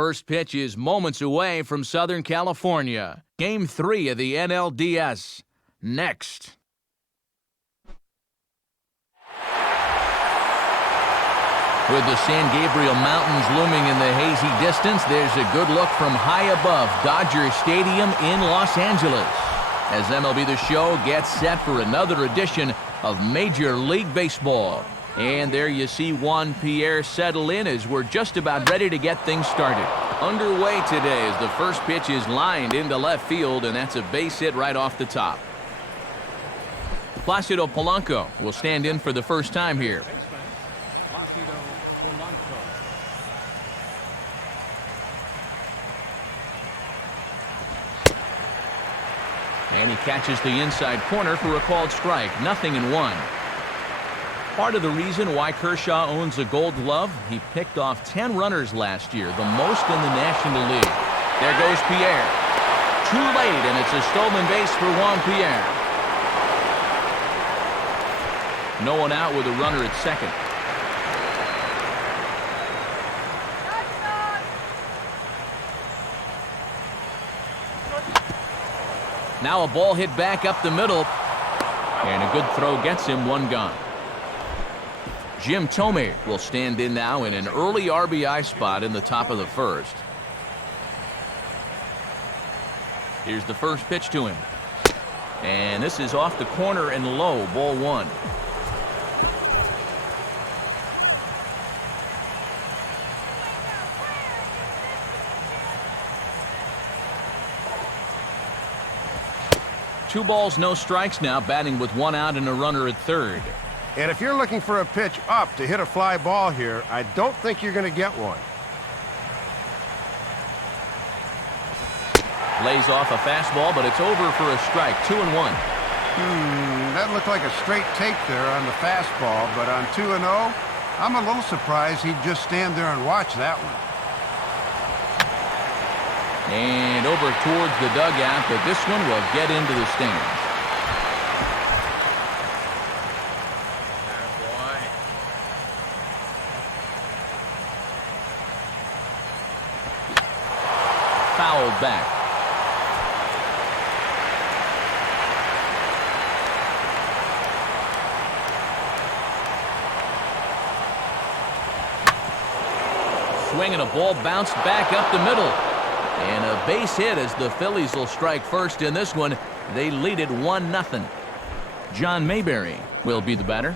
first pitch is moments away from Southern California. Game 3 of the NLDS. Next. With the San Gabriel Mountains looming in the hazy distance, there's a good look from high above Dodger Stadium in Los Angeles as MLB The Show gets set for another edition of Major League Baseball. And there you see Juan Pierre settle in as we're just about ready to get things started. Underway today as the first pitch is lined into left field, and that's a base hit right off the top. Placido Polanco will stand in for the first time here. And he catches the inside corner for a called strike. 0-1. Part of the reason why Kershaw owns a Gold Glove, he picked off 10 runners last year, the most in the National League. There goes Pierre. Too late, and it's a stolen base for Juan Pierre. No one out with a runner at second. Now a ball hit back up the middle, and a good throw gets him one gone. Jim Thome will stand in now in an early RBI spot in the top of the first. Here's the first pitch to him. And this is off the corner and low, ball one. Two balls, no strikes now, batting with one out and a runner at third. And if you're looking for a pitch up to hit a fly ball here, I don't think you're going to get one. Lays off a fastball, but it's over for a strike. 2-1. That looked like a straight take there on the fastball, but on 2-0, I'm a little surprised he'd just stand there and watch that one. And over towards the dugout, but this one will get into the stands. Fouled back. Swing and a ball bounced back up the middle. And a base hit as the Phillies will strike first in this one. They lead it 1-0. John Mayberry will be the batter.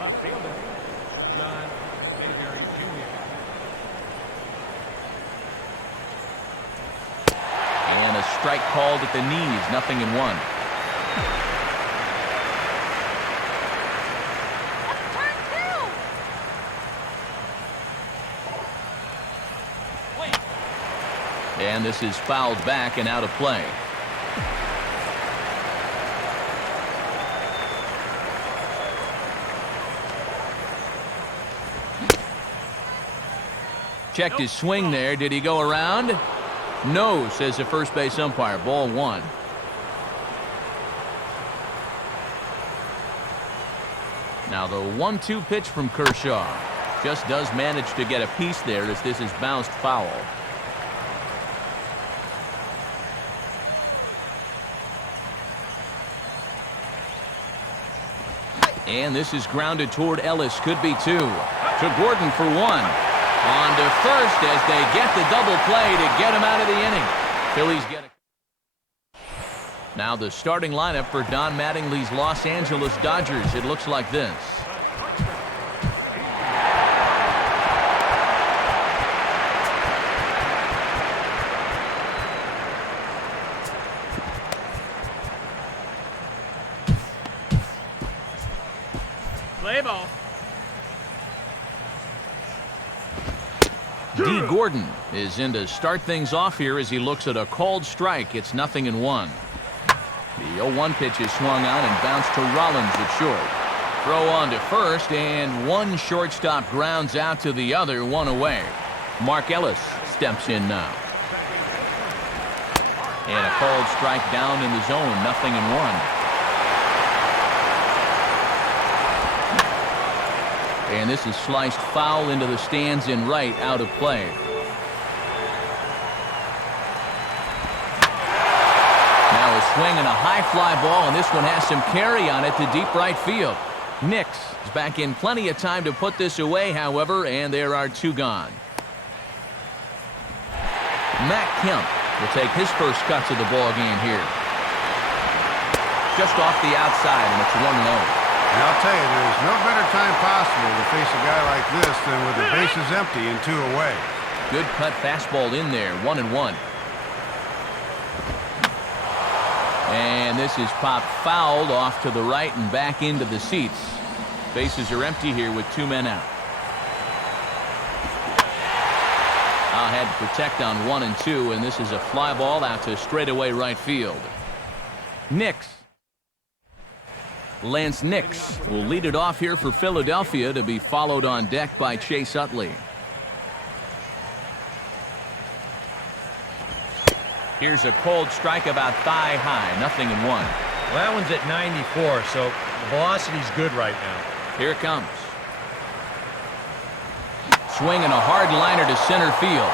Left fielder, John Mayberry Jr. And a strike called at the knees. 0-1. And this is fouled back and out of play. Checked his swing there. Did he go around? No, says the first base umpire. Ball one. Now the 1-2 pitch from Kershaw. Just does manage to get a piece there as this is bounced foul. And this is grounded toward Ellis. Could be two. To Gordon for one. On to first as they get the double play to get him out of the inning. Phillies get it. Now the starting lineup for Don Mattingly's Los Angeles Dodgers. It looks like this. Play ball. D. Gordon is in to start things off here as he looks at a called strike. It's 0-1. The 0-1 pitch is swung on and bounced to Rollins at short. Throw on to first, and one shortstop grounds out to the other, one away. Mark Ellis steps in now. And a called strike down in the zone. 0-1. And this is sliced foul into the stands in right, out of play. swing and a high fly ball, and this one has some carry on it to deep right field. Nix is back in plenty of time to put this away, however, and there are 2 gone. Matt Kemp will take his first cuts of the ball game here. Just off the outside, and it's 1-0. And I'll tell you, there's no better time possible to face a guy like this than with the bases empty and 2 away. Good cut fastball in there, 1-1. And this is popped fouled off to the right and back into the seats. Bases are empty here with 2 men out. I'll had to protect on 1 and 2, and this is a fly ball out to straightaway right field. Nix. Lance Nix will lead it off here for Philadelphia, to be followed on deck by Chase Utley. Here's a cold strike about thigh high, 0-1. Well, that one's at 94, so the velocity's good right now. Here it comes. Swing and a hard liner to center field.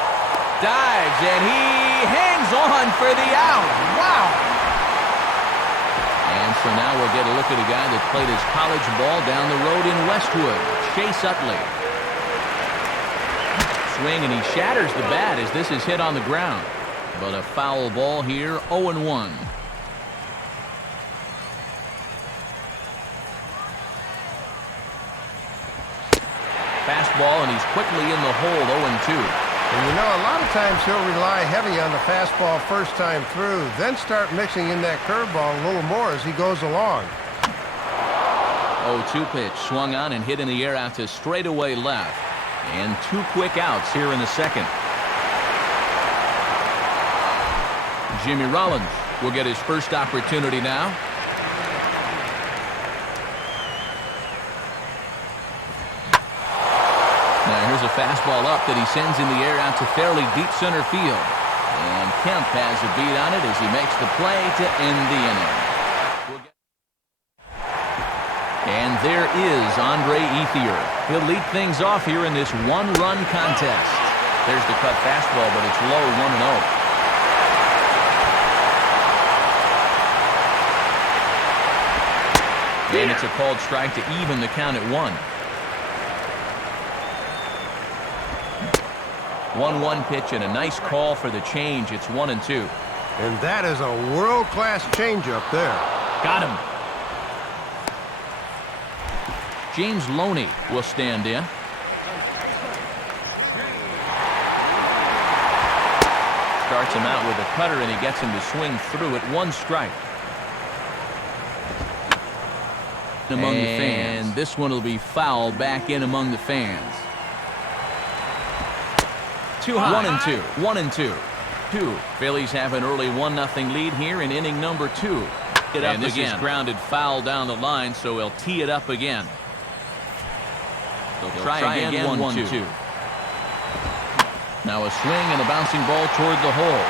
Dives, and he hangs on for the out. Wow! And so now we'll get a look at a guy that played his college ball down the road in Westwood, Chase Utley. Swing, and he shatters the bat as this is hit on the ground. But a foul ball here, 0-1. Fastball, and he's quickly in the hole, 0-2. And you know, a lot of times he'll rely heavy on the fastball first time through, then start mixing in that curveball a little more as he goes along. 0-2 pitch, swung on and hit in the air out to straightaway left. And 2 quick outs here in the second. Jimmy Rollins will get his first opportunity now. Now here's a fastball up that he sends in the air out to fairly deep center field. And Kemp has a beat on it as he makes the play to end the inning. And there is Andre Ethier. He'll lead things off here in this 1-run contest. There's the cut fastball, but it's low, 1-0. And it's a called strike to even the count at 1. 1-1 pitch and a nice call for the change. It's 1-2. And that is a world-class changeup there. Got him. James Loney will stand in. Starts him out with a cutter, and he gets him to swing through at 1 strike. Among the fans. And this one will be foul back in among the fans. 2 high. 1-2. 1-2. 2. Phillies have an early 1-0 lead here in inning number 2. And this is grounded foul down the line, so he'll tee it up again. They'll try again 1-2. Now a swing and a bouncing ball toward the hole.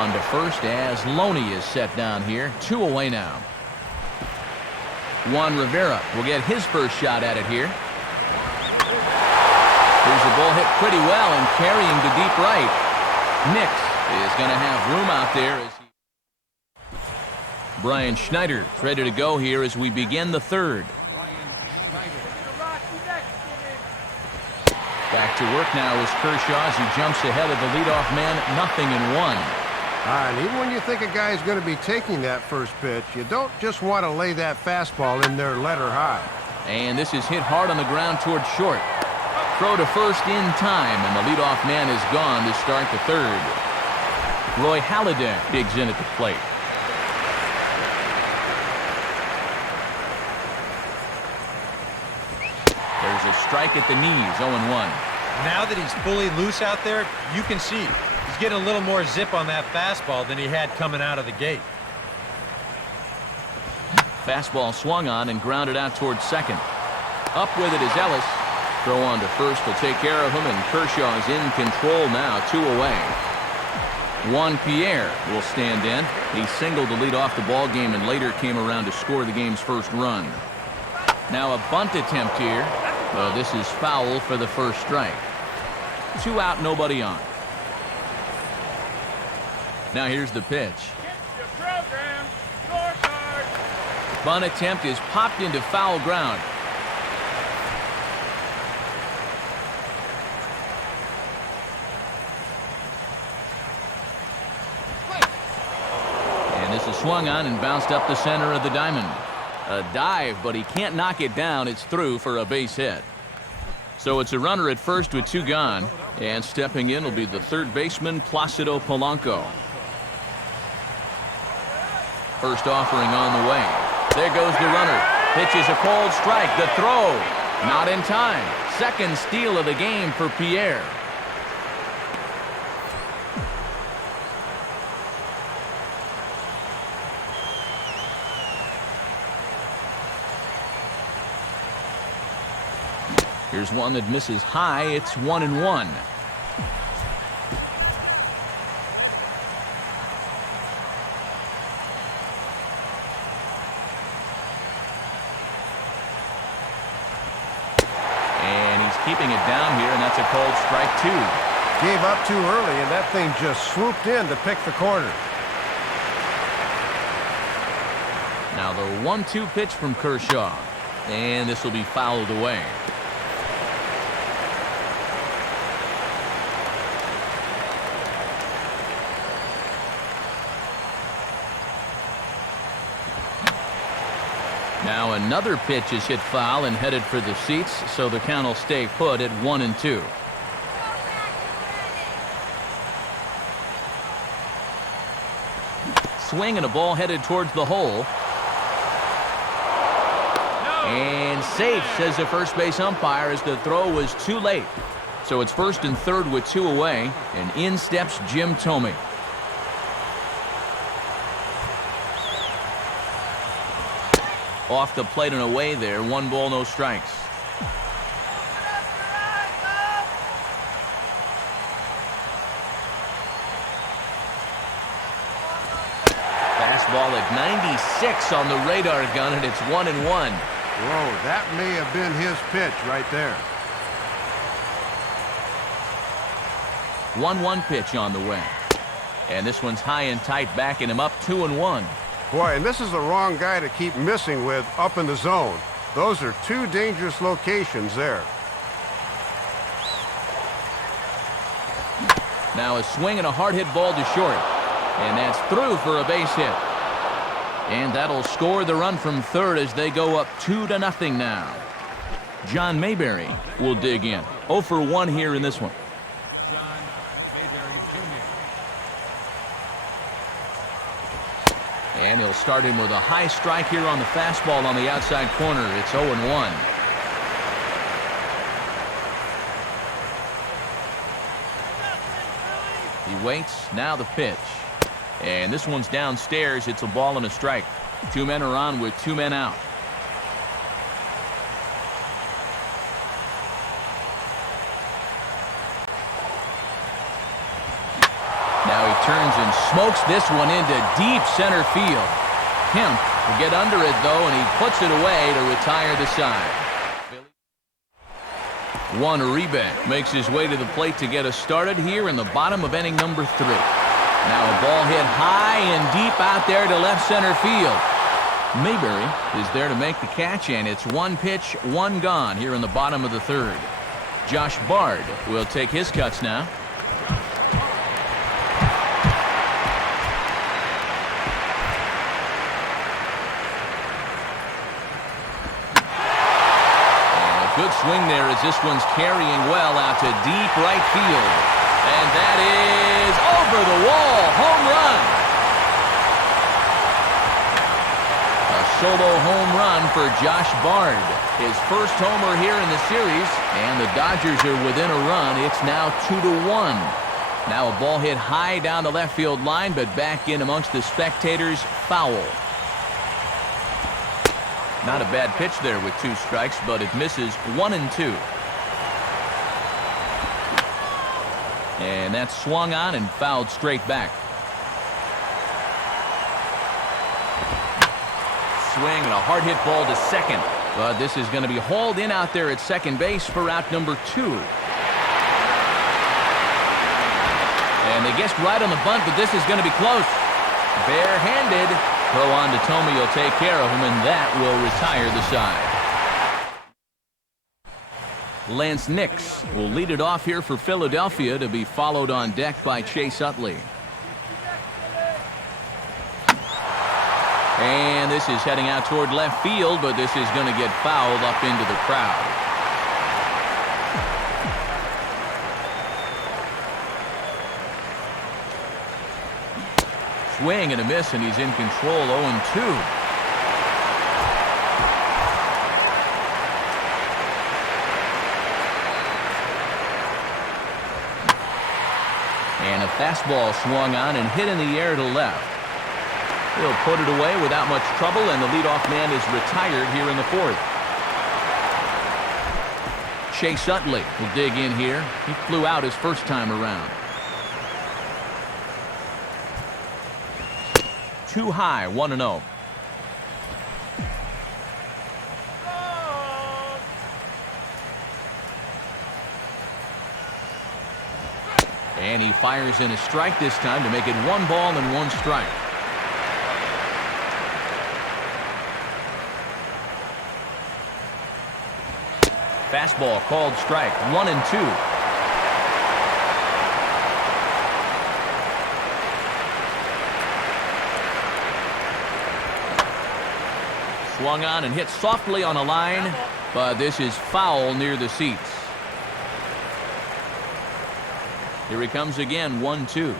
On to first as Loney is set down here. 2 away now. Juan Rivera will get his first shot at it here. Here's the ball hit pretty well and carrying to deep right. Nix is going to have room out there. Brian Schneider ready to go here as we begin the 3rd. Back to work now is Kershaw as he jumps ahead of the leadoff man, 0-1. And even when you think a guy's going to be taking that first pitch, you don't just want to lay that fastball in there letter high. And this is hit hard on the ground toward short. Throw to first in time, and the leadoff man is gone to start the 3rd. Roy Halladay digs in at the plate. There's a strike at the knees, 0-1. Now that he's fully loose out there, you can see he's getting a little more zip on that fastball than he had coming out of the gate. Fastball swung on and grounded out towards second. Up with it is Ellis. Throw on to first will take care of him, and Kershaw is in control now, 2 away. Juan Pierre will stand in. He singled to lead off the ball game and later came around to score the game's first run. Now a bunt attempt here. This is foul for the first strike. 2 out, nobody on. Now here's the pitch. Bunt attempt is popped into foul ground. And this is swung on and bounced up the center of the diamond. A dive, but he can't knock it down. It's through for a base hit. So it's a runner at first with 2 gone. And stepping in will be the third baseman, Placido Polanco. First offering on the way. There goes the runner. Pitches a cold strike. The throw. Not in time. Second steal of the game for Pierre. Here's one that misses high. It's 1-1. And he's keeping it down here, and that's a cold strike 2. Gave up too early, and that thing just swooped in to pick the corner. Now the 1-2 pitch from Kershaw. And this will be fouled away. Now another pitch is hit foul and headed for the seats, so the count will stay put at 1-2. Swing and a ball headed towards the hole. And safe, says the first base umpire, as the throw was too late. So it's first and third with 2 away, and in steps Jim Thome. Off the plate and away there. 1 ball, no strikes. Fastball at 96 on the radar gun, and it's 1-1. Whoa, that may have been his pitch right there. 1-1 pitch on the way. And this one's high and tight, backing him up 2-1. Boy, and this is the wrong guy to keep missing with up in the zone. Those are 2 dangerous locations there. Now a swing and a hard hit ball to short. And that's through for a base hit. And that'll score the run from third as they go up 2-0 now. John Mayberry will dig in. 0 for 1 here in this one. John Mayberry Jr. And he'll start him with a high strike here on the fastball on the outside corner. It's 0-1. He waits. Now the pitch. And this one's downstairs. It's a ball and a strike. 2 men are on with 2 men out. Now he turns and smokes this one into deep center field. Kemp will get under it, though, and he puts it away to retire the side. Juan Uribe makes his way to the plate to get us started here in the bottom of inning number 3. Now a ball hit high and deep out there to left center field. Mayberry is there to make the catch, and it's 1 pitch, 1 gone here in the bottom of the 3rd. Josh Bard will take his cuts now. Good swing there as this one's carrying well out to deep right field. And that is over the wall. Home run. A solo home run for Josh Bard. His first homer here in the series. And the Dodgers are within a run. It's now 2-1. Now a ball hit high down the left field line, but back in amongst the spectators. Foul. Not a bad pitch there with 2 strikes, but it misses 1-2. And that's swung on and fouled straight back. Swing and a hard hit ball to second. But this is going to be hauled in out there at second base for out number 2. And they guessed right on the bunt, but this is going to be close. Barehanded. Throw on to Tomey will take care of him, and that will retire the side. Lance Nix will lead it off here for Philadelphia, to be followed on deck by Chase Utley. And this is heading out toward left field, but this is going to get fouled up into the crowd. Swing and a miss, and he's in control. 0-2. And a fastball swung on and hit in the air to left. He'll put it away without much trouble, and the leadoff man is retired here in the fourth. Chase Utley will dig in here. He flew out his first time around. Too high, 1-0. And he fires in a strike this time to make it 1 ball and 1 strike. Fastball called strike, 1-2. Swung on and hit softly on a line, but this is foul near the seats. Here he comes again, 1-2.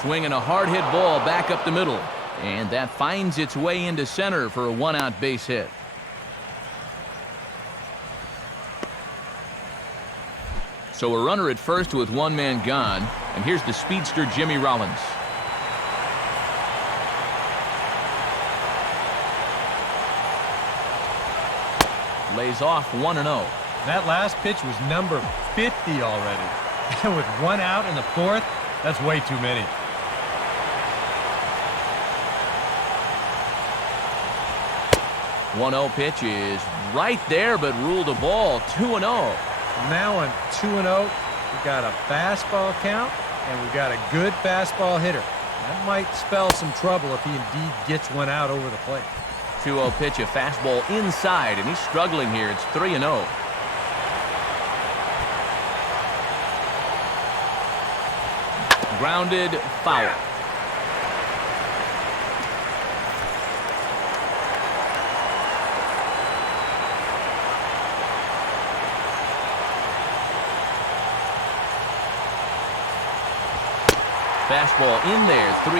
Swinging a hard hit ball back up the middle, and that finds its way into center for a 1-out base hit. So a runner at first with 1 man gone, and here's the speedster Jimmy Rollins. Lays off 1-0. That last pitch was number 50 already. And with 1 out in the fourth, that's way too many. One-0 pitch is right there, but ruled a ball. 2-0. Now on 2-0, we got a fastball count, and we got a good fastball hitter. That might spell some trouble if he indeed gets 1 out over the plate. 2-0 pitch, a fastball inside, and he's struggling here. It's 3-0. Grounded, foul. Fastball in there, 3-2.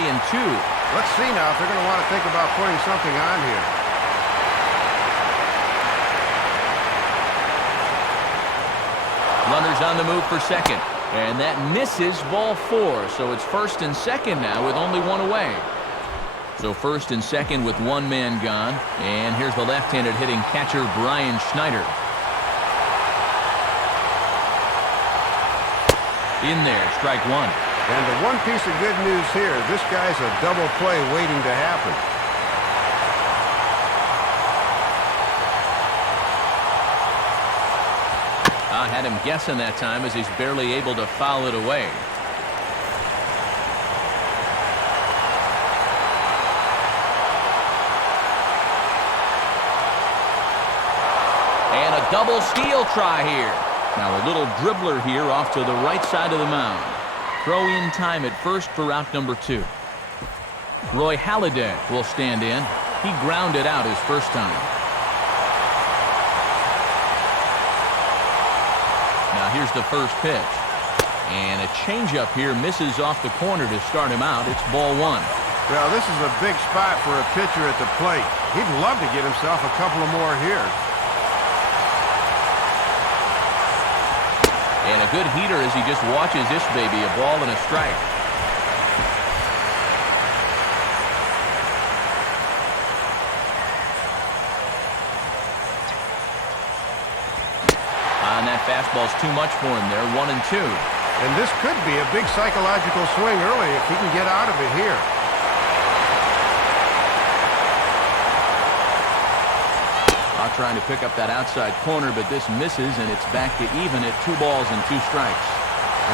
Let's see now if they're going to want to think about putting something on here. Runners on the move for second, and that misses, ball 4. So it's first and second now with only 1 away. So first and second with 1 man gone, and here's the left-handed hitting catcher Brian Schneider. In there, strike 1. And the one piece of good news here, this guy's a double play waiting to happen. I had him guessing that time as he's barely able to foul it away. And a double steal try here. Now a little dribbler here off to the right side of the mound. Throw in time at first for out number 2. Roy Halladay will stand in. He grounded out his first time. Now here's the first pitch. And a changeup here misses off the corner to start him out. It's ball 1. Well, this is a big spot for a pitcher at the plate. He'd love to get himself a couple of more here. And a good heater as he just watches this baby, a ball and a strike. And that fastball's too much for him there, 1-2. And this could be a big psychological swing early if he can get out of it here. Trying to pick up that outside corner, but this misses, and it's back to even at 2 balls and 2 strikes.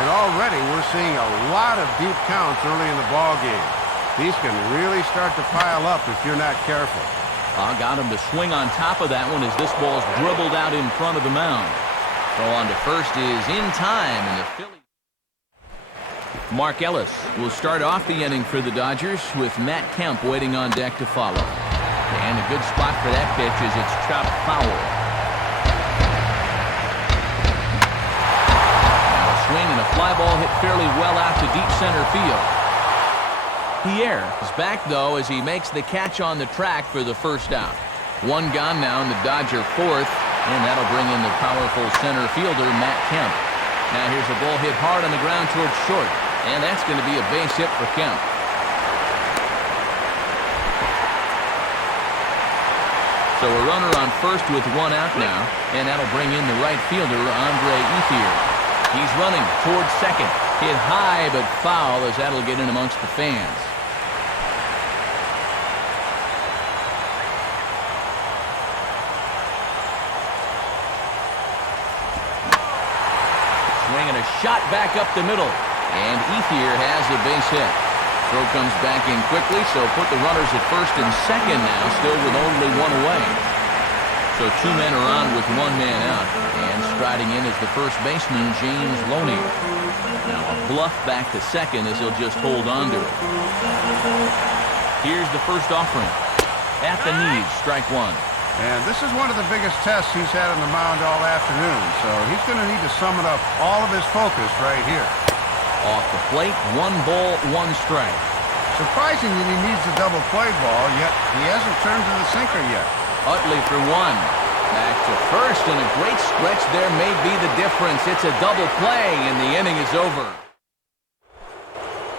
And already we're seeing a lot of deep counts early in the ball game. These can really start to pile up if you're not careful. Got him to swing on top of that one as this ball's dribbled out in front of the mound. Throw on to first is in time, and the Phillies. Mark Ellis will start off the inning for the Dodgers with Matt Kemp waiting on deck to follow. And a good spot for that pitch as it's chopped foul. Now a swing and a fly ball hit fairly well out to deep center field. Pierre is back, though, as he makes the catch on the track for the first out. One gone now in the Dodger fourth, and that'll bring in the powerful center fielder, Matt Kemp. Now here's a ball hit hard on the ground towards short, and that's going to be a base hit for Kemp. So a runner on first with one out now, and that'll bring in the right fielder, Andre Ethier. He's running towards second. Hit high but foul as that'll get in amongst the fans. Swinging a shot back up the middle, and Ethier has a base hit. Throw comes back in quickly, so put the runners at first and second now, still with only one away. So two men are on with one man out, and striding in is the first baseman, James Loney. Now a bluff back to second as he'll just hold on to it. Here's the first offering. At the knees, strike one. And this is one of the biggest tests he's had on the mound all afternoon, so he's going to need to summon up all of his focus right here. Off the plate, 1 ball, 1 strike. Surprising that he needs a double play ball, yet he hasn't turned to the sinker yet. Utley for one. Back to first, and a great stretch there may be the difference. It's a double play, and the inning is over.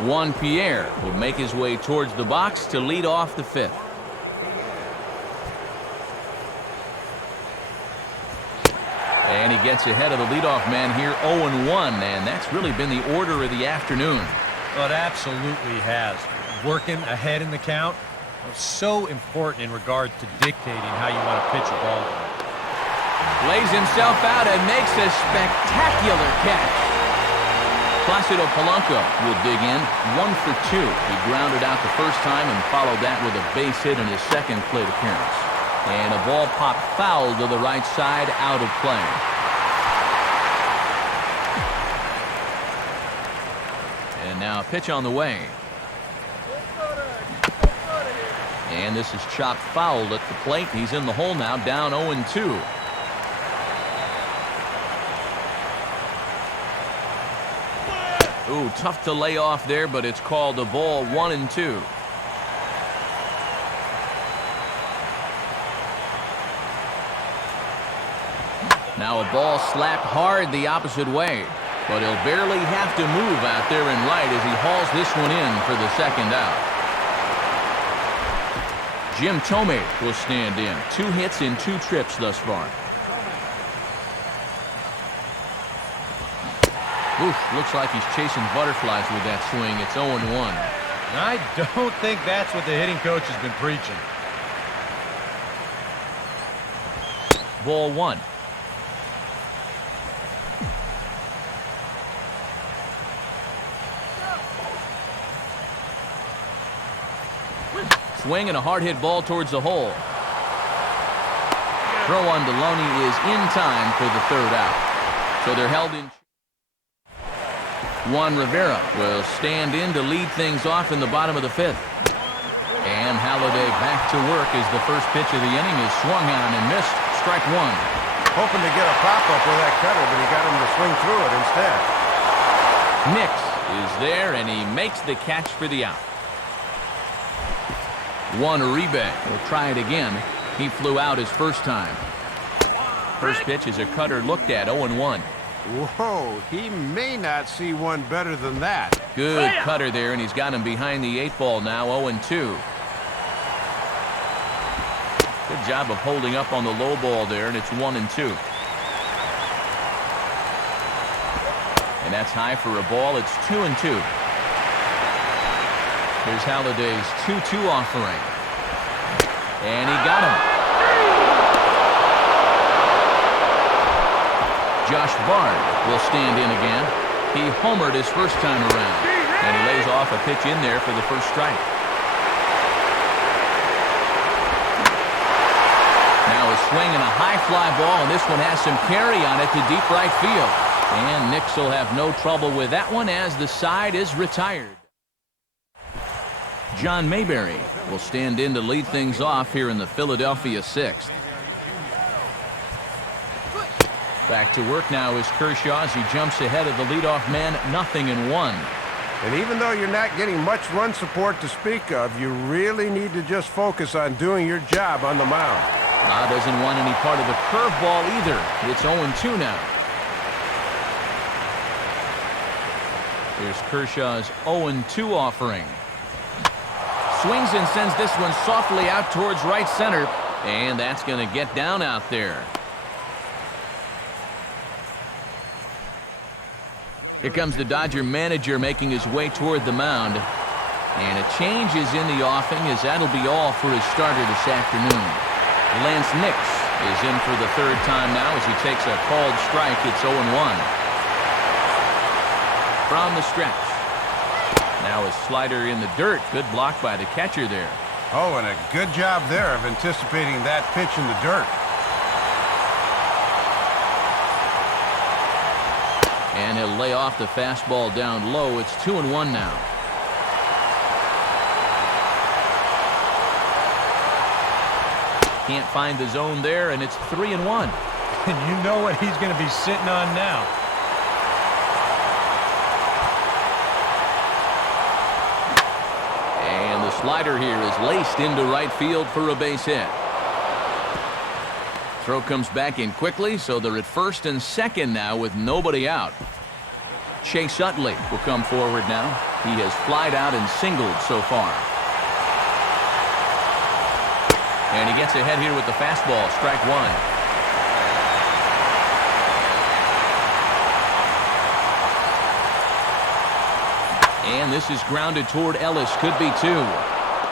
Juan Pierre will make his way towards the box to lead off the fifth. And he gets ahead of the leadoff man here, 0-1, and that's really been the order of the afternoon. Well, it absolutely has. Working ahead in the count is so important in regard to dictating how you want to pitch a ball game. Lays himself out and makes a spectacular catch. Placido Polanco will dig in, 1 for 2. He grounded out the first time and followed that with a base hit in his second plate appearance. And a ball popped foul to the right side, out of play. And now a pitch on the way. And this is chopped foul at the plate. He's in the hole now, down 0-2. Ooh, tough to lay off there, but it's called a ball, 1-2. Now a ball slapped hard the opposite way, but he'll barely have to move out there in right as he hauls this one in for the second out. Jim Thome will stand in. 2 hits in 2 trips thus far. Oof, looks like he's chasing butterflies with that swing. It's 0-1. I don't think that's what the hitting coach has been preaching. Ball 1. Swing and a hard hit ball towards the hole. Throw on Deloney is in time for the third out. So they're held in. Juan Rivera will stand in to lead things off in the bottom of the fifth. And Halladay back to work as the first pitch of the inning is swung on and missed. Strike one. Hoping to get a pop-up with that cutter, but he got him to swing through it instead. Nix is there, and he makes the catch for the out. Juan Uribe will try it again. He flew out his first time. First pitch is a cutter looked at, 0-1. Whoa, he may not see one better than that. Good cutter there, and he's got him behind the 8 ball now, 0-2. Good job of holding up on the low ball there, and it's 1-2. And that's high for a ball. It's 2-2. Here's Halladay's 2-2 offering. And he got him. Josh Bard will stand in again. He homered his first time around. And he lays off a pitch in there for the first strike. swing and a high fly ball, and this one has some carry on it to deep right field. And Nix will have no trouble with that one as the side is retired. John Mayberry will stand in to lead things off here in the Philadelphia 6th. Back to work now is Kershaw as he jumps ahead of the leadoff man, 0-1. And even though you're not getting much run support to speak of, you really need to just focus on doing your job on the mound. Doesn't want any part of the curveball either. It's 0-2 now. Here's Kershaw's 0-2 offering. Swings and sends this one softly out towards right center, and that's going to get down out there. Here comes the Dodger manager making his way toward the mound. And a change is in the offing as that'll be all for his starter this afternoon. Lance Nix is in for the third time now as he takes a called strike. It's 0-1. From the stretch. Now a slider in the dirt. Good block by the catcher there. Oh, and a good job there of anticipating that pitch in the dirt. And he'll lay off the fastball down low. It's 2-1 now. Can't find the zone there, and it's 3-1. And you know what he's going to be sitting on now. And the slider here is laced into right field for a base hit. Throw comes back in quickly, so they're at first and second now with nobody out. Chase Utley will come forward now. He has flied out and singled so far. And he gets ahead here with the fastball, strike one. And this is grounded toward Ellis, could be two.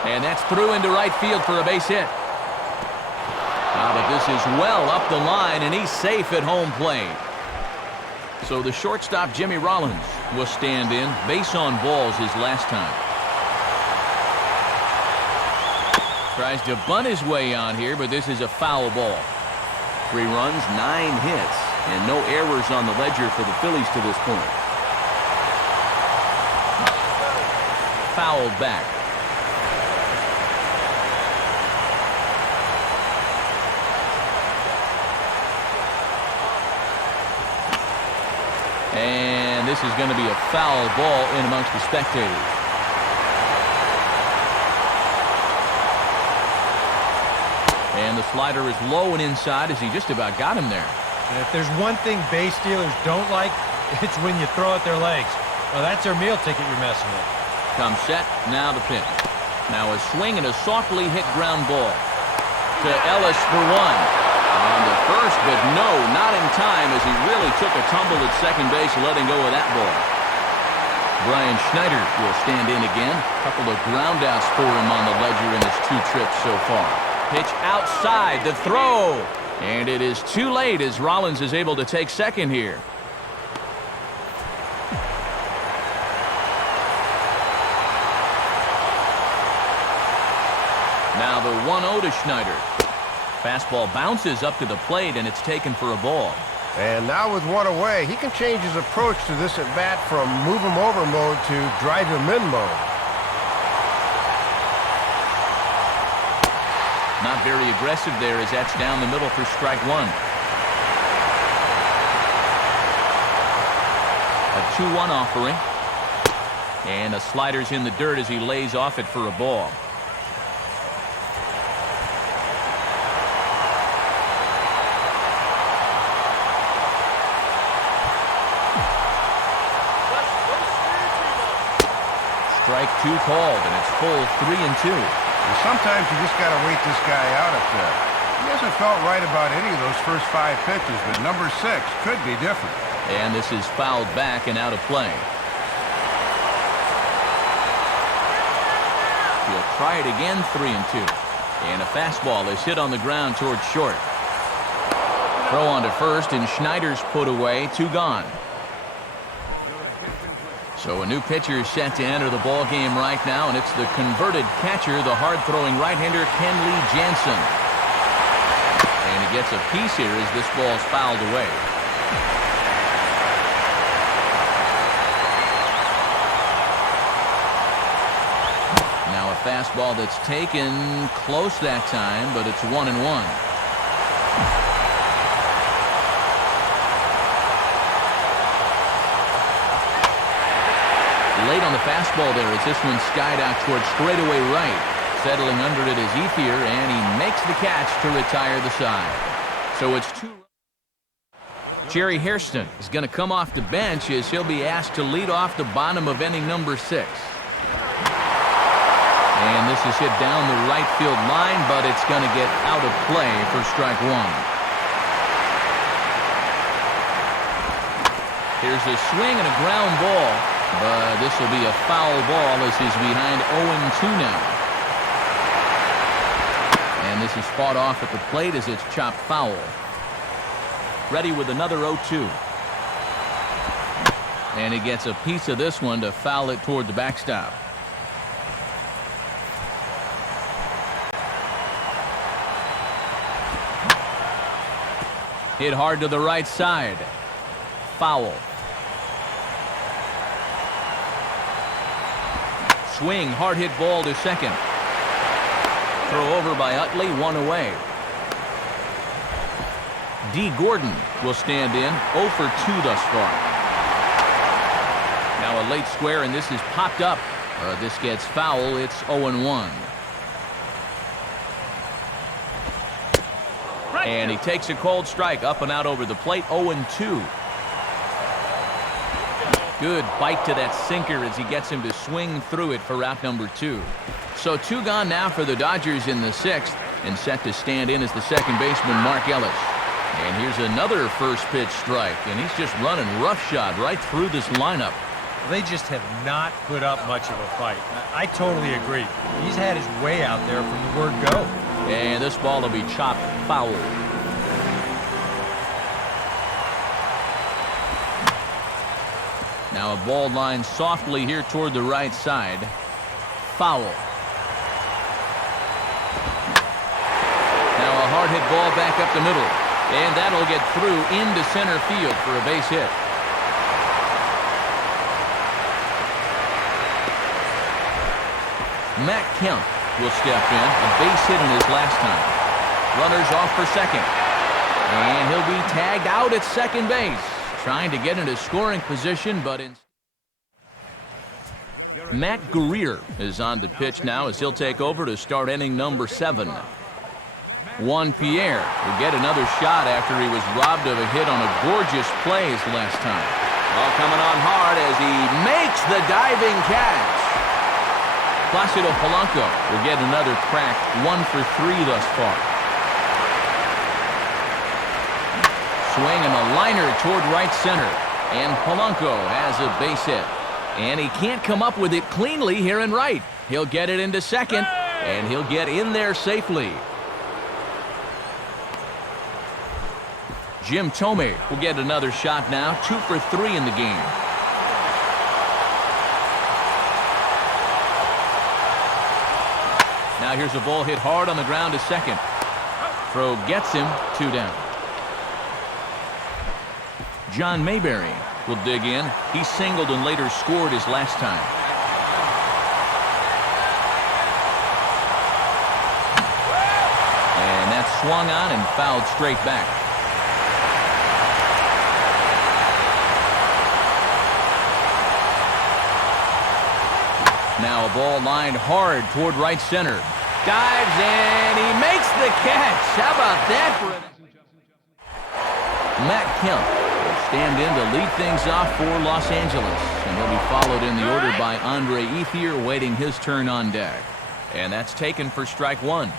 And that's through into right field for a base hit. But this is well up the line, and he's safe at home plate. So the shortstop, Jimmy Rollins, will stand in. Base on balls his last time. Tries to bunt his way on here, but this is a foul ball. 3 runs, 9 hits, and no errors on the ledger for the Phillies to this point. Fouled back. And this is going to be a foul ball in amongst the spectators. And the slider is low and inside as he just about got him there. And if there's one thing base stealers don't like, it's when you throw at their legs. Well, that's their meal ticket you're messing with. Come set, now the pitch. Now a swing and a softly hit ground ball to Ellis for one. On the first, but no, not in time as he really took a tumble at second base, letting go of that ball. Brian Schneider will stand in again. A couple of groundouts for him on the ledger in his 2 trips so far. Pitch outside, the throw. And it is too late as Rollins is able to take second here. Now the 1-0 to Schneider. Fastball bounces up to the plate, and it's taken for a ball. And now with 1 away, he can change his approach to this at-bat from move him over mode to drive him in mode. Not very aggressive there as that's down the middle for strike one. A 2-1 offering. And a slider's in the dirt as he lays off it for a ball. Strike 2 called, and it's full 3-2. And sometimes you just got to wait this guy out up there. He hasn't felt right about any of those first 5 pitches, but number 6 could be different. And this is fouled back and out of play. He'll try it again, 3-2. And a fastball is hit on the ground towards short. Throw on to first, and Schneider's put away, 2 gone. So a new pitcher is set to enter the ball game right now, and it's the converted catcher, the hard-throwing right-hander Kenley Jansen. And he gets a piece here as this ball's fouled away. Now a fastball that's taken close that time, but it's 1-1. Late on the fastball there as this one skied out towards straightaway right. Settling under it is Ethier, and he makes the catch to retire the side. So it's 2. Jerry Hairston is going to come off the bench as he'll be asked to lead off the bottom of inning number 6. And this is hit down the right field line, but it's going to get out of play for strike 1. Here's a swing and a ground ball, but this will be a foul ball as he's behind 0-2 now. And this is fought off at the plate as it's chopped foul. Ready with another 0-2. And he gets a piece of this one to foul it toward the backstop. Hit hard to the right side. Foul. Swing, hard hit ball to second. Throw over by Utley, 1 away. D. Gordon will stand in, 0 for 2 thus far. Now a late square, and this is popped up. This gets foul. It's 0-1. And he takes a cold strike up and out over the plate, 0-2. Good bite to that sinker as he gets him to swing through it for out number 2. So 2 gone now for the Dodgers in the 6th, and set to stand in as the second baseman Mark Ellis. And here's another first pitch strike, and he's just running roughshod right through this lineup. They just have not put up much of a fight. I totally agree. He's had his way out there from the word go. And this ball will be chopped foul. Now a ball line softly here toward the right side. Foul. Now a hard hit ball back up the middle. And that'll get through into center field for a base hit. Matt Kemp will step in. A base hit in his last time. Runners off for second. And he'll be tagged out at second base. Trying to get into scoring position, but Matt Guerrier is on the pitch now as he'll take over to start inning number 7. Juan Pierre will get another shot after he was robbed of a hit on a gorgeous play his last time. Well, coming on hard as he makes the diving catch. Placido Polanco will get another crack, 1 for 3 thus far. Swing and a liner toward right center. And Polanco has a base hit. And he can't come up with it cleanly here in right. He'll get it into second, and he'll get in there safely. Jim Thome will get another shot now, 2 for 3 in the game. Now here's a ball hit hard on the ground to second. Throw gets him, 2 down. John Mayberry will dig in. He singled and later scored his last time. And that's swung on and fouled straight back. Now a ball lined hard toward right center. Dives and he makes the catch. How about that for Matt Kemp? Stand in to lead things off for Los Angeles, and he'll be followed in the order by Andre Ethier, waiting his turn on deck. And that's taken for strike 1.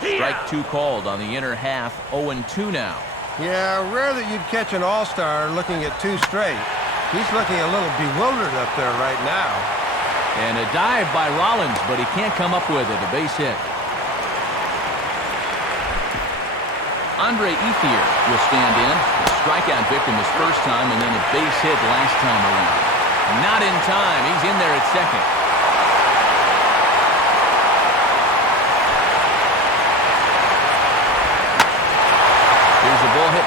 Strike 2 called on the inner half, 0-2 now. Yeah, rare that you'd catch an all-star looking at 2 straight. He's looking a little bewildered up there right now. And a dive by Rollins, but he can't come up with it, a base hit. Andre Ethier will stand in. A strikeout victim his first time, and then a base hit last time around. Not in time. He's in there at second.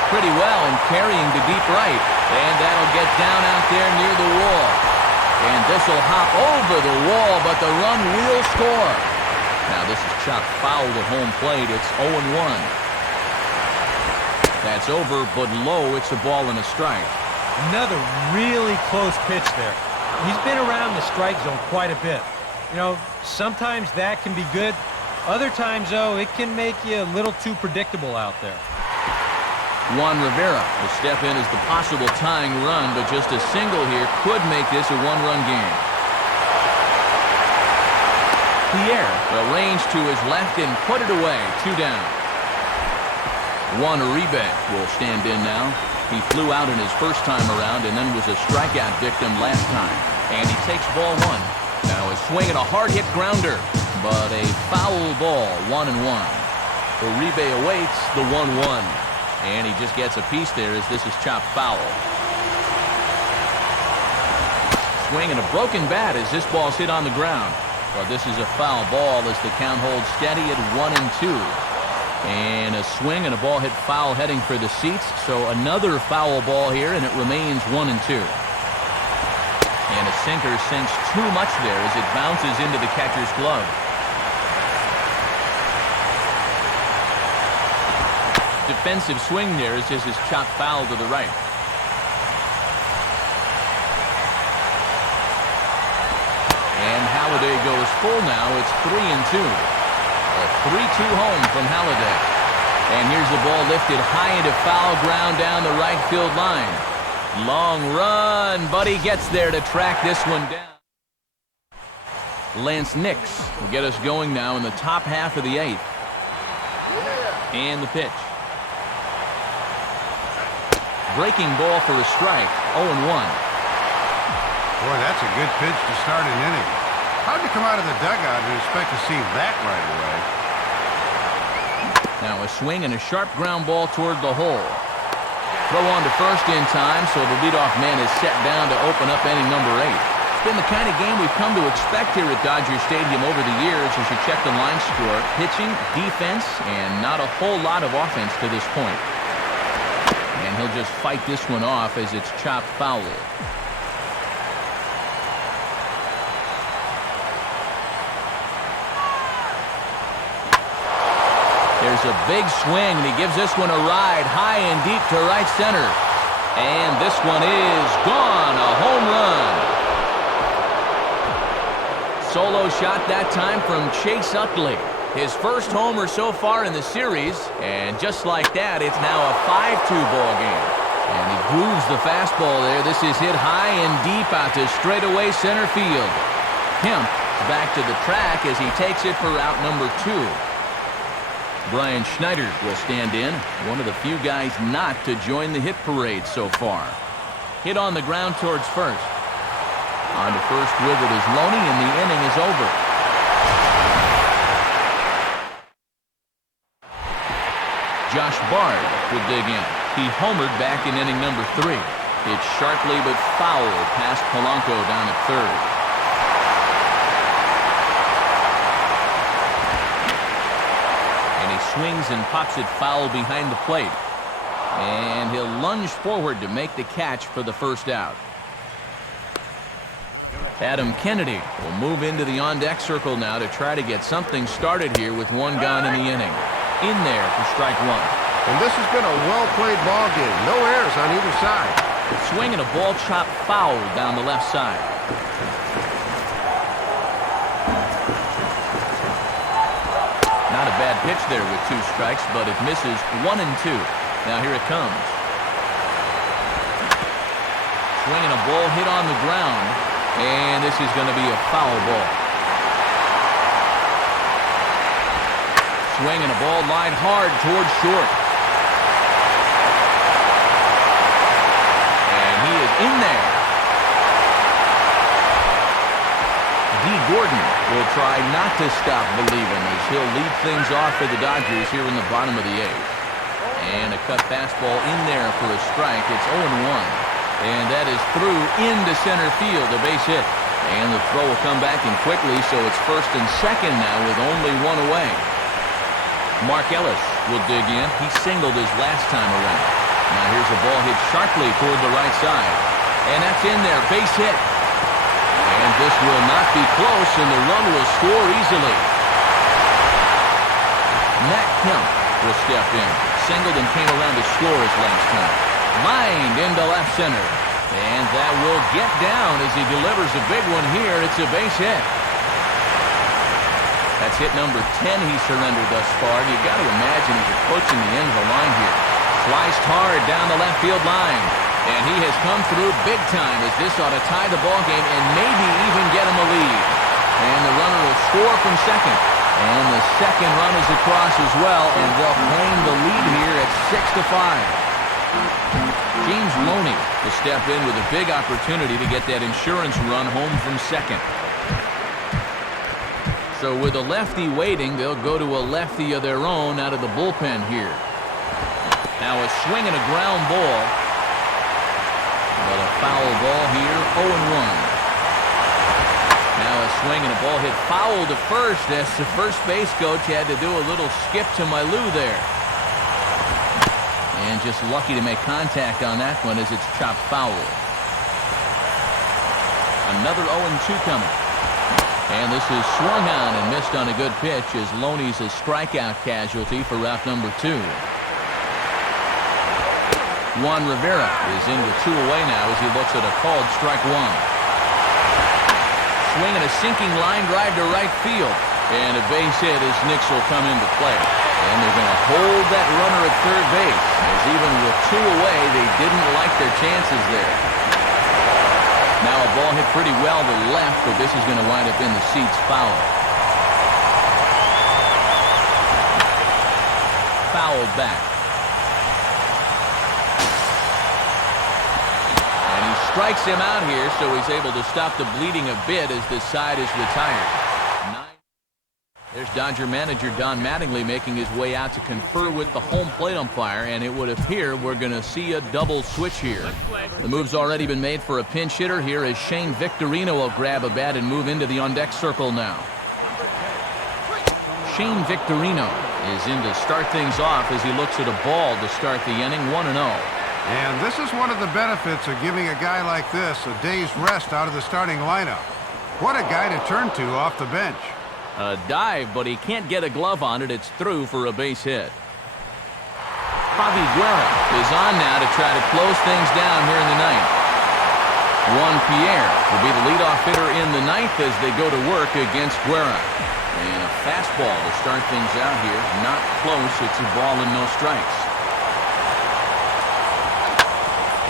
pretty well and carrying to deep right. And that'll get down out there near the wall. And this will hop over the wall, but the run will score. Now this is chopped foul to home plate. It's 0-1. That's over, but low. It's a ball and a strike. Another really close pitch there. He's been around the strike zone quite a bit. You know, sometimes that can be good. Other times, though, it can make you a little too predictable out there. Juan Rivera will step in as the possible tying run, but just a single here could make this a one-run game. Pierre arranged to his left and put it away. 2 down. Juan Uribe will stand in now. He flew out in his first time around and then was a strikeout victim last time. And he takes ball 1. Now a swing and a hard-hit grounder, but a foul ball, 1-1. Uribe awaits the 1-1. And he just gets a piece there as this is chopped foul. Swing and a broken bat as this ball's hit on the ground. But this is a foul ball as the count holds steady at 1-2. And a swing and a ball hit foul heading for the seats. So another foul ball here, and it remains 1-2. And a sinker sinks too much there as it bounces into the catcher's glove. Defensive swing there as this is chopped foul to the right. And Halladay goes full now. It's 3-2. A 3-2 home from Halladay. And here's the ball lifted high into foul ground down the right field line. Long run, but he gets there to track this one down. Lance Nix will get us going now in the top half of the 8th. And the pitch. Breaking ball for a strike, 0-1. Boy, that's a good pitch to start an inning. How'd you come out of the dugout and expect to see that right away? Now a swing and a sharp ground ball toward the hole. Throw on to first in time, so the leadoff man is set down to open up inning number 8. It's been the kind of game we've come to expect here at Dodger Stadium over the years as you check the line score. Pitching, defense, and not a whole lot of offense to this point. And he'll just fight this one off as it's chopped foul. There's a big swing, and he gives this one a ride high and deep to right center. And this one is gone, a home run. Solo shot that time from Chase Utley. His first homer so far in the series, and just like that, it's now a 5-2 ball game. And he grooves the fastball there. This is hit high and deep out to straightaway center field. Kemp back to the track as he takes it for out number 2. Brian Schneider will stand in, one of the few guys not to join the hit parade so far. Hit on the ground towards first. On to first with it is Loney, and the inning is over. Josh Bard will dig in. He homered back in inning number 3. It's sharply but foul past Polanco down at third. And he swings and pops it foul behind the plate. And he'll lunge forward to make the catch for the first out. Adam Kennedy will move into the on-deck circle now to try to get something started here with one gone in the inning. In there for strike 1. And this has been a well-played ball game. No errors on either side. Swing and a ball chopped foul down the left side. Not a bad pitch there with 2 strikes, but it misses 1-2. Now here it comes. Swing and a ball hit on the ground, and this is going to be a foul ball. Swing and a ball lined hard towards short. And he is in there. D. Gordon will try not to stop believing as he'll lead things off for the Dodgers here in the bottom of the 8th. And a cut fastball in there for a strike. It's 0-1. And that is through into center field, a base hit. And the throw will come back in quickly, so it's first and second now with only 1 away. Mark Ellis will dig in. He singled his last time around. Now here's a ball hit sharply toward the right side. And that's in there, base hit. And this will not be close, and the run will score easily. Matt Kemp will step in. Singled and came around to score his last time. Lined into left center. And that will get down as he delivers a big one here. It's a base hit. That's hit number 10 he surrendered thus far. You got to imagine he's approaching the end of the line here. Sliced hard down the left field line. And he has come through big time as this ought to tie the ball game and maybe even get him a lead. And the runner will score from second. And the second run is across as well, and they'll claim the lead here at 6-5. James Loney will step in with a big opportunity to get that insurance run home from second. So with a lefty waiting, they'll go to a lefty of their own out of the bullpen here. Now a swing and a ground ball. But a foul ball here, 0-1. Now a swing and a ball hit foul to first as the first base coach had to do a little skip to Milou there. And just lucky to make contact on that one as it's chopped foul. Another 0-2 coming. And this is swung on and missed on a good pitch as Loney's a strikeout casualty for route number 2. Juan Rivera is in with 2 away now as he looks at a called strike 1. Swing and a sinking line drive to right field. And a base hit as Nix will come into play. And they're going to hold that runner at third base, as even with 2 away, they didn't like their chances there. Now a ball hit pretty well to left, but this is going to wind up in the seats foul. Fouled back. And he strikes him out here, so he's able to stop the bleeding a bit as this side is retired. There's Dodger manager Don Mattingly making his way out to confer with the home plate umpire, and it would appear we're going to see a double switch here. The move's already been made for a pinch hitter here as Shane Victorino will grab a bat and move into the on-deck circle now. Shane Victorino is in to start things off as he looks at a ball to start the inning, 1-0. And this is one of the benefits of giving a guy like this a day's rest out of the starting lineup. What a guy to turn to off the bench. A dive, but he can't get a glove on it. It's through for a base hit. Javi Guerra is on now to try to close things down here in the ninth. Juan Pierre will be the leadoff hitter in the ninth as they go to work against Guerra. And a fastball to start things out here. Not close. It's a ball and no strikes.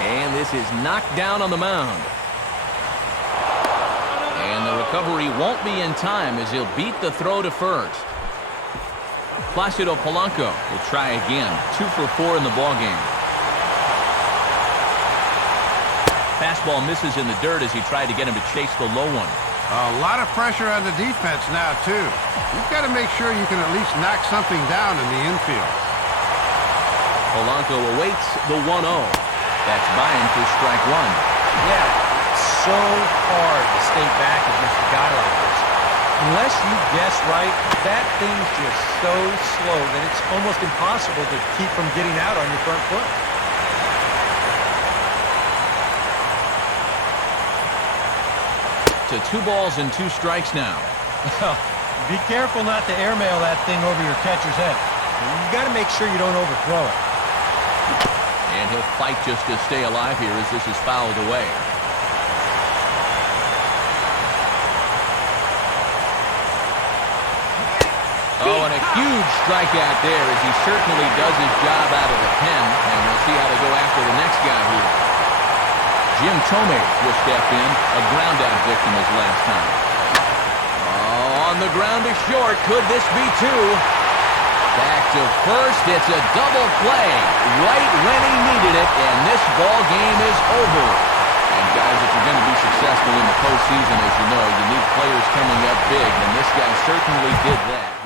And this is knocked down on the mound. And the recovery won't be in time as he'll beat the throw to first. Placido Polanco will try again. 2 for 4 in the ballgame. Fastball misses in the dirt as he tried to get him to chase the low one. A lot of pressure on the defense now, too. You've got to make sure you can at least knock something down in the infield. Polanco awaits the 1-0. That's by him for strike 1. Yeah. So hard to stay back against a guy like this. Unless you guess right, that thing's just so slow that it's almost impossible to keep from getting out on your front foot. To 2 balls and 2 strikes now. Well, be careful not to airmail that thing over your catcher's head. You got to make sure you don't overthrow it. And he'll fight just to stay alive here as this is fouled away. Oh, and a huge strikeout there as he certainly does his job out of the pen. And we'll see how they go after the next guy here. Jim Thome will step in. A ground-out victim his last time. Oh, on the ground to short. Could this be 2? Back to first. It's a double play right when he needed it. And this ball game is over. And guys, if you're going to be successful in the postseason, as you know, you need players coming up big. And this guy certainly did that.